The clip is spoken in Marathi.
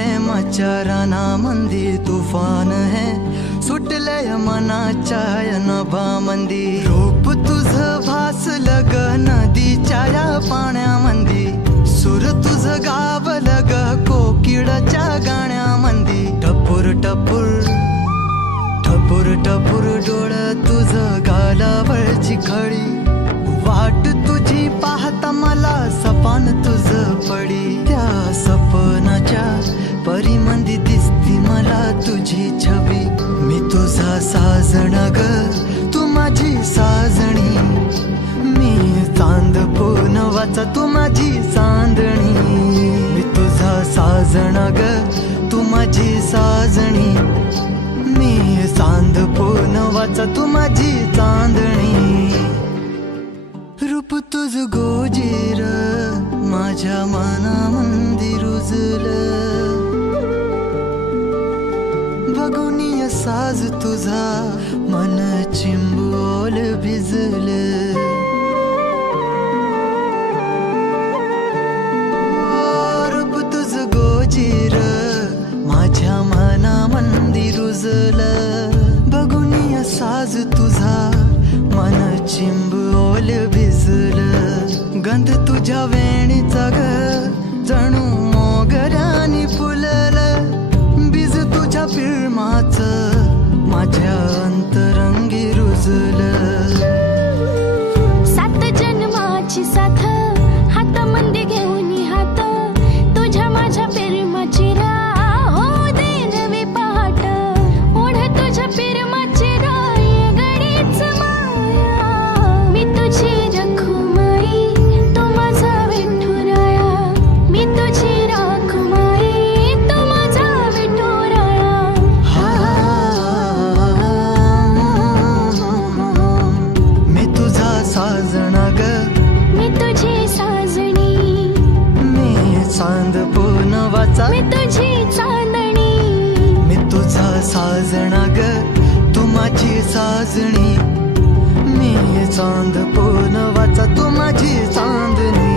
प्रेमाच्या रानामंदी तुफान है सुटलय मनाच्या नभामंदी रूप तुझं भासलं ग नदीच्या या पाण्यामंदी सुर तुझं गावलं ग कोकिळाच्या गाण्यामंदी टपूर टपूर टपूर टपूर डोळं तुझं गालावरची खळी वाट तुझी पाहता मला सपान तुझं पडी त्या सपनाच्या परिमंदी दिसती मला तुझी छबी मी तुझा साजण ग तू माझी साजणी मी चांद पूनवाचा तू माझी चांदणी मी तुझा साजण ग तू माझी साजणी मी चांद पूनवाचा तू माझी चांदणी रूप तुझ गोजीर माझ्या मनामंदी रुजलं बघून साज तुझा मन चिंबोल भिजलं रूप तुझ गोजीर माझ्या मनामंदी रुजलं बघून साज तुझा मन चिंबोल भिजलं गंध तुझ्या वेणीचा ग जणू मोगऱ्यानी फुललं बीज तुझ्या प्रेमाचं माझ्या अंतरंगी रुजलं सात जन्माची साथ हातामध्ये घेऊन हात तुझ्या माझ्या प्रेमाची राह हो दे नवी पहाट ओढ तुझ्या प्रेमाची राह गडीच माया मी तुझी रखुमाई तू माझा विठुराया मी तुझी रखुमाई तू माझा विठुराया मी तुझा साजना ग मी तुझी साजणी मी चांद पूनवाचा मी तुझी चांदणी मी तुझा साजना ग तू माझी साजणी मी चांद पूनवाचा तू माझी चांदणी